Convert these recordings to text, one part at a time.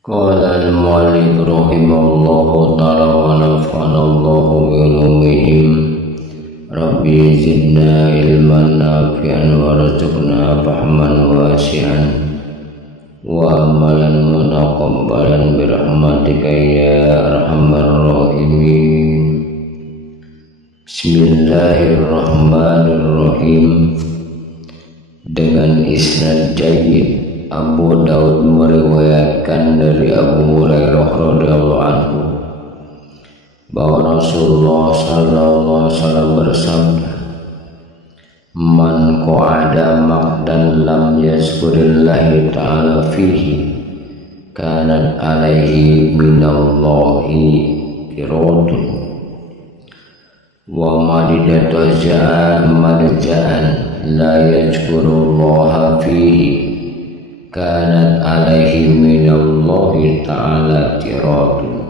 قال المؤلف رحمه الله تعالى ونفعنا الله بعلومهم ربي زدنا علما نافعا وارزقنا فهما واسعا وعملا متقبلا برحمتك يا ارحم الراحمين. Bismillahirrahmanirrahim. Dengan isnad jayyid, Abu Daud meriwayatkan dari Abu Hurairah radhiyallahu anhu bahwa Rasulullah sallallahu alaihi wasallam bersabda, "Man qa'ada maqdan lam yazkurillahi ta'ala fihi kanat alaihi minallahi iradun wa madidatajan madja'an la yazkurullaha fihi kanat alaihi minallahi ta'ala tiradun."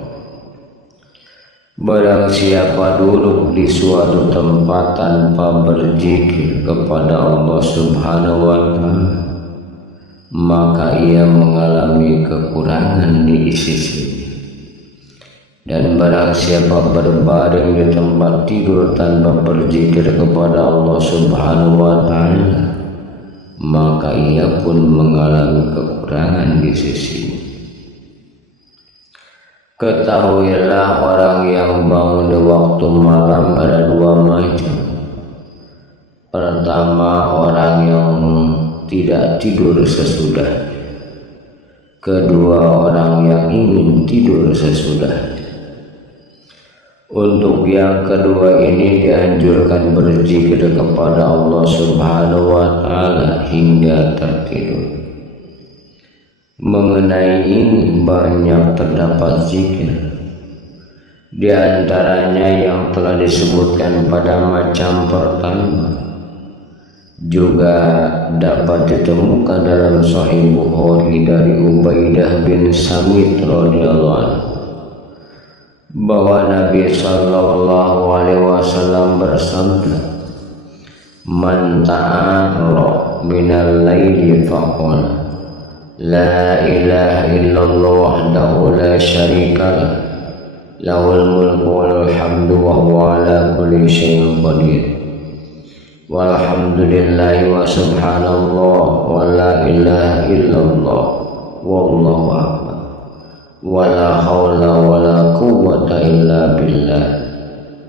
Barang siapa duduk di suatu tempat tanpa berzikir kepada Allah Subhanahu wa ta'ala, maka ia mengalami kekurangan di sisi. Dan barang siapa berbaring di tempat tidur tanpa berzikir kepada Allah Subhanahu wa ta'ala, maka ia pun mengalami kekurangan di sisinya. Ketahuilah, orang yang bangun di waktu malam ada dua macam. Pertama, orang yang tidak tidur sesudah. Kedua, orang yang ingin tidur sesudah. Untuk yang kedua ini dianjurkan berzikir kepada Allah Subhanahu wa ta'ala hingga tertidur. Mengenai ini banyak terdapat zikir, di antaranya yang telah disebutkan pada macam pertama juga dapat ditemukan dalam Sahih Bukhari dari Ubaidah bin Samit radhiyallahu anhu bahwa Nabi sallallahu alaihi wasallam bersabda, "Man ta'arra minal laili faqala la ilaha illallah wahdahu la syarika lah lahul mulku walal hamdu wa huwa ala kulli syai'in qadir walhamdulillahi wa subhanallah wa la ilaha illallah wallahu akbar wa la hawla wa la quwwata illa billah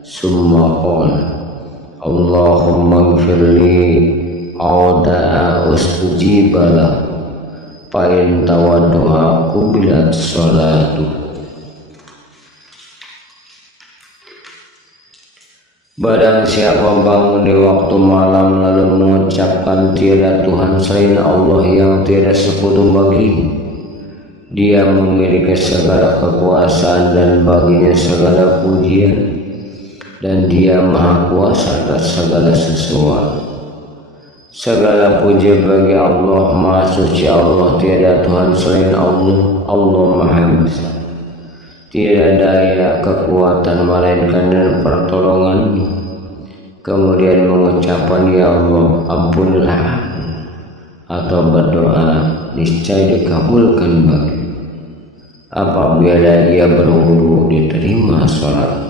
summa qala Allahumma ighfirli auda'a ustujibalah fa'in tawaddu'a qubilat sholatu." Barang siapa bangun di waktu malam lalu mengucapkan tiada Tuhan selain Allah yang tiada sekutu baginya, dia memiliki segala kekuasaan dan baginya segala pujian, dan dia maha kuasa atas segala sesuatu. Segala puji bagi Allah, maha suci Allah, tiada Tuhan selain Allah, Allah maha besar. Tidak daya kekuatan melainkan dan pertolongannya. Kemudian mengucapkan, "Ya Allah, ampunilah aku," atau berdoa, niscaya dikabulkan bagi. Apabila ia berwudu, diterima sholat.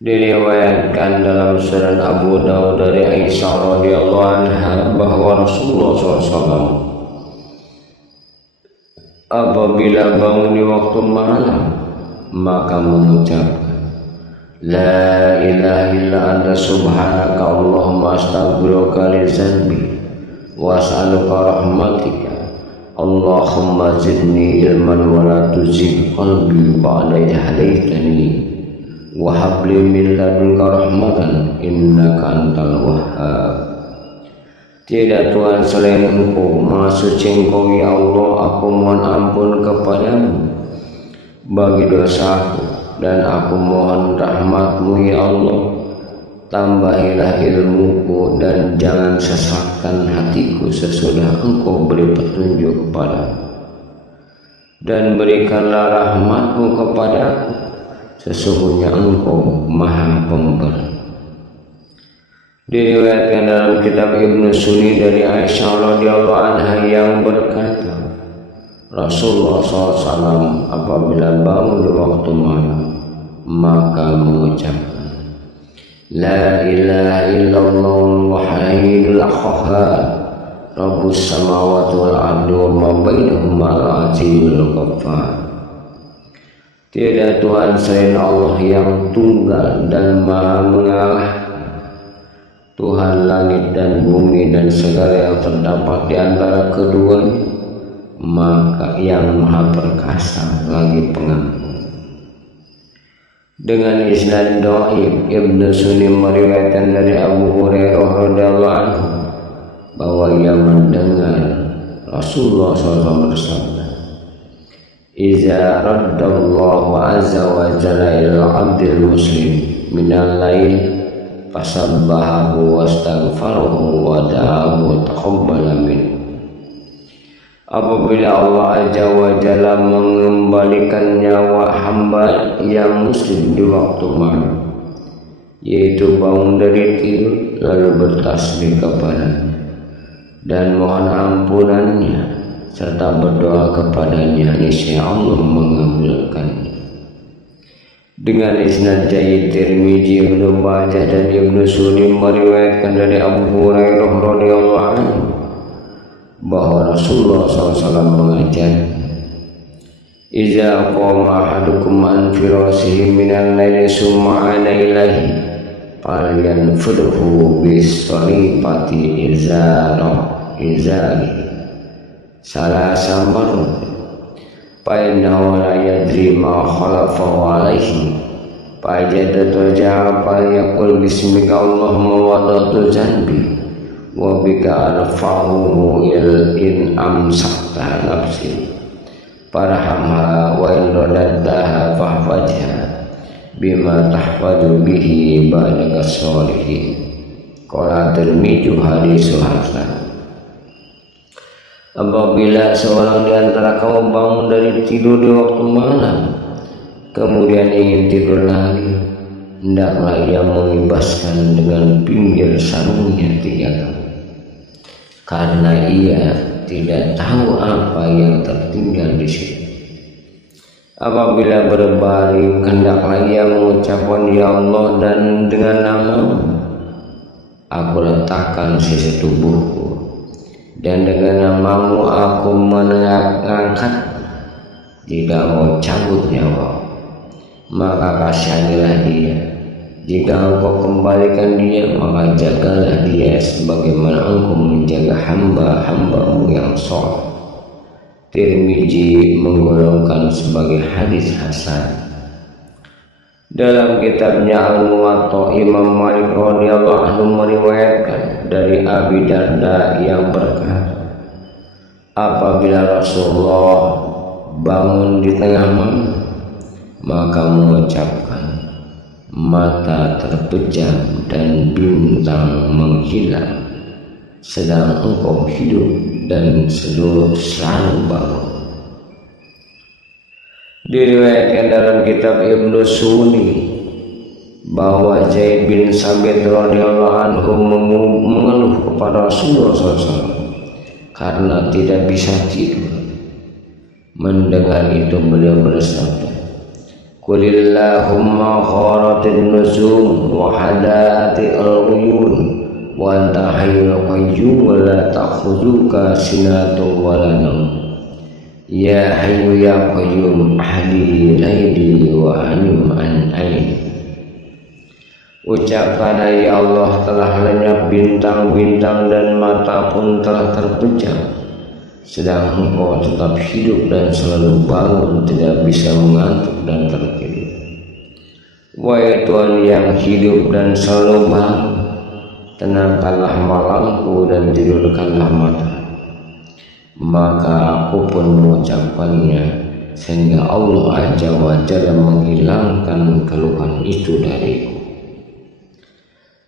Diriwayatkan dalam Sunan Abu Daud dari Aisyah radhiyallahu anha bahwa Rasulullah SAW apabila bangun di waktu malam maka mengucapkan, "La ilaha illa anta subhanaka Allahumma astaghfiruka li dzanbi wa as'aluka rahmatika Allahumma zidni ilman wa la tuzigh qalbi ba'da idh hadaitani wa hab li min ladunka rahmatan innaka antal wahhab." Tiada Tuhan selain Engkau, maha suci Engkau ya Allah, aku mohon ampun kepadamu bagi dosaku, dan aku mohon rahmat-Mu ya Allah. Tambahilah ilmuku dan jangan sesatkan hatiku sesudah Engkau beri petunjuk kepadaku, dan berikanlah rahmat-Mu kepadaku, sesungguhnya Engkau maha pemberi. Diriwayatkan dalam kitab Ibnu Sunni dari Aisyah radhiyallahu anha yang berkata, Rasulullah SAW apabila bangun di waktu malam maka mengucapkan La ilaha illallah wahidul qahhar Rabbus samawati wal ardi wa ma bainahuma al-azizul ghaffar. Tiada Tuhan selain Allah yang tunggal dan maha mengalah, Tuhan langit dan bumi dan segala yang terdapat di antara keduanya, maka yang maha perkasa lagi pengampun. Dengan isnad dhaif, Ibnu Sunni meriwayatkan dari Abu Hurairah radhiyallahu anhu bahwa ia mendengar Rasulullah SAW bersabda, Iza raddallahu azza wa jalla ila abdil muslim minal lail fasabbahahu wastaghfarahu wa da'ahu taqabbala min. Apabila Allah azza wa jalla mengembalikan nyawa hamba yang muslim di waktu malam, yaitu bangun dari tidur lalu bertasbih kepadanya dan mohon ampunannya serta berdoa kepadanya, niscaya Allah mengabulkannya. Dengan isnad jayyid, Tirmizi, Ibnu Majah dan Ibnu Sunni meriwayatkan dari Abu Hurairah radhiyallahu anhu bahwa Rasulullah SAW mengajar, Iza qama ahadukum an firasihi minal laili summa ana ilahi falyanfudhu bis sarifati izari salah samar painahu la yadri ma khalafahu alaihi fajadatu ja'apa yaqul bismika Allahumma wadatu zanbi wa bika arfahu in amsakta nafsi farhamha wa in radaddaha fahfajha bima tahfadu bihi ba'daka sholihin. Qala Tirmizi hadisul hasan. Apabila seorang di antara kamu bangun dari tidur di waktu malam kemudian ingin tidur lagi, hendaklah ia mengibaskan dengan pinggir sarungnya 3 kali, karena ia tidak tahu apa yang tertinggal di situ. Apabila berbaring, hendaklah ia mengucapkan, Ya Allah, dan dengan nama-Mu aku letakkan sisi tubuhku, dan dengan nama-Mu aku mengangkat. Jika Engkau cabut nyawa, maka kasihanilah dia. Jika Engkau kembalikan dia, maka jagalah dia sebagaimana Engkau menjaga hamba-hamba-Mu yang saleh. Tirmizi menggolongkan sebagai hadis hasan. Dalam kitabnya Al-Muwatta, Imam Malik radhiyallahu anhu meriwayatkan dari Abi Darda yang berkata, apabila Rasulullah bangun di tengah malam, maka mengucapkan, mata terpejam dan bintang menghilang, sedang engkau hidup dan selalu bangun. Diriwayatkan dalam kitab Ibnu Sunni bahwa Zaid bin Sabit radhiyallahu anhu mengeluh kepada Rasulullah SAW karena tidak bisa tidur. Mendengar itu beliau bersabda, Qulillahumma kharatin nuzum wa hadati al-uyun wa anta hayyul qayyum wa la ta'khudhuka sinatun wa la nawm. Ya hayyu ya qayyum ahli laili wa anim an ain. Ucapkan, ya Allah, telah lenyap bintang-bintang dan mata pun telah terpejam, sedang Engkau tetap hidup dan selalu bangun, tidak bisa mengantuk dan tertidur. Wahai Tuhan yang hidup dan selalu bangun, tenangkanlah malamku dan tidurkanlah mata. Maka aku pun mengucapkannya, sehingga Allah Azza wa Jalla menghilangkan keluhan itu dariku.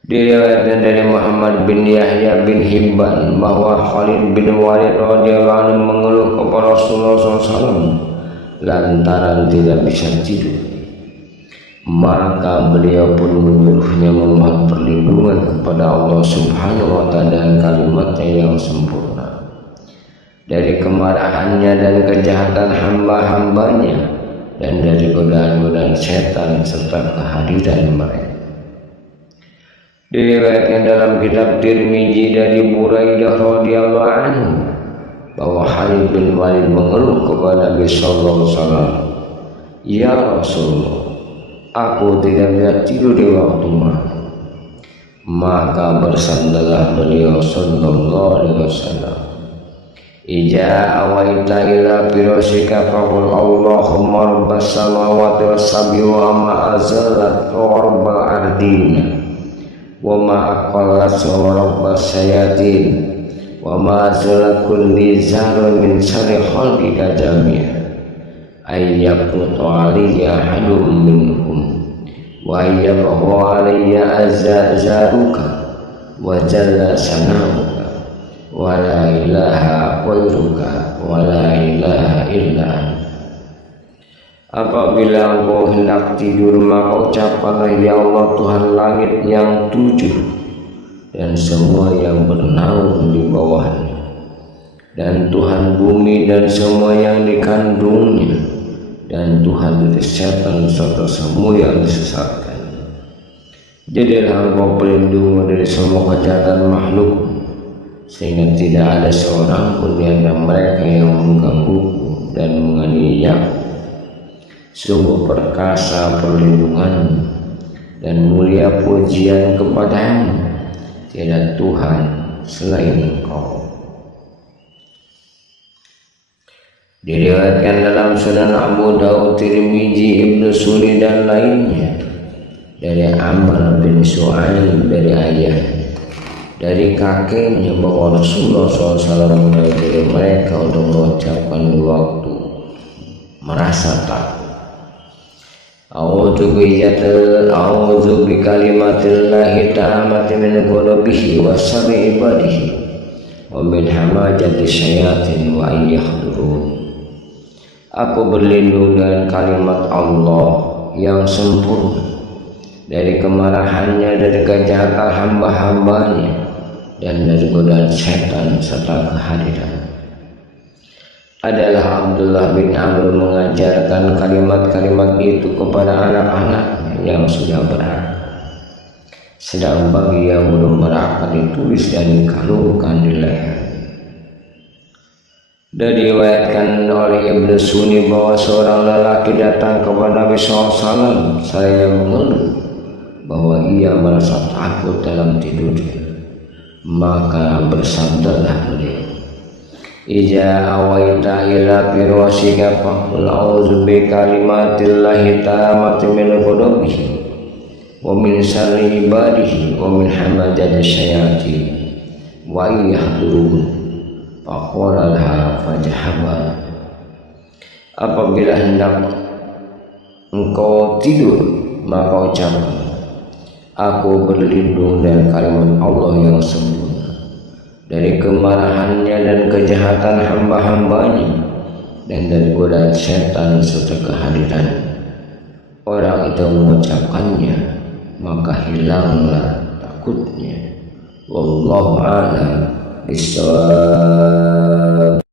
Diriwayatkan dari Muhammad bin Yahya bin Hibban bahwa Khalid bin Walid radhiyallahu anhu mengeluh kepada Rasulullah SAW lantaran tidak bisa tidur. Maka beliau pun menyuruhnya memohon perlindungan kepada Allah Subhanahu wa Ta'ala dengan kalimatnya yang sempurna. dari kemarahannya dan kejahatan hamba-hambanya, dan dari godaan-godaan setan serta kehadiran mereka. Diriwayatkan dalam kitab Tirmizi dari Buraidah radhiyallahu anhu bahwa Khalid bin Walid mengeluh kepada Nabi sallallahu alaihi wasallam, "Ya Rasulullah, aku tidak bisa tidur di waktu malam." Maka bersabdalah beliau sallallahu alaihi wasallam, "Ija awaita ila firasika faqul Allahumma rabbas samawati was sab'i wa ma azalat wa rabbal ardina wa ma aqallat wa rabbas sayatin wa ma azalat kulli zarrin min syarri khalqika jami'a ayyaqutu aliyya hadum minhum wa ayyabhu aliyya azzaruka wa jalla sanamuka wa la ilaha ghairuka wa la ilaha illa anta." Apabila engkau hendak tidur, maka ucapkanlah, "Ya Allah, Tuhan langit yang 7 dan semua yang bernaung di bawahnya, dan Tuhan bumi dan semua yang dikandungnya, dan Tuhan dari setan serta semua yang disesatkan. Jadilah engkau pelindung dari semua kejahatan makhluk, sehingga tidak ada seorang pun di antara mereka yang menggangguku dan menganiayaku. Sungguh perkasa perlindungan dan mulia pujian kepadamu, tiada Tuhan selain Engkau." Diriwayatkan dalam Sunan Abu Daud, Tirmizi, Ibnu Suri dan lainnya dari Amr bin Su'aib dari ayah, dari kakeknya, bahwa Rasulullah SAW mengajari mereka untuk mengucapkan waktu merasa takut, "A'udzu bi kalimatillahi ta'amati min qulubihi wa syarri ibadihi wa min hamajati syayatin wa yahdurun." Aku berlindung dengan kalimat Allah yang sempurna dari kemarahannya, dari kejahatan hamba-hambanya, dan dari godaan setan serta kehadiran. Adalah Abdullah bin Amr mengajarkan kalimat-kalimat itu kepada anak-anaknya yang sudah berakal, sedang bagi yang belum berakal ditulis dan dikalungkan di leher. Dan diriwayatkan oleh Ibnu Sunni bahwa seorang lelaki datang kepada Nabi SAW. Saya mengeluh bahwa ia merasa takut dalam tidurnya. Maka bersabdalah beliau, "Ija awaita ila firasika faqul a'udzu bi kalimatillahi tammati min ghadabihi wa min syarri ibadihi wa min hamajati syayatin wa yahdurun." Faqala fajhaba. Apabila hendak engkau tidur, maka ucapkan, "Aku berlindung dengan kalimat Allah yang sempurna dari kemarahannya dan kejahatan hamba-hambanya, dan dari godaan setan serta kehadiran." Orang itu mengucapkannya, maka hilanglah takutnya. Wallahu a'lam bishawab.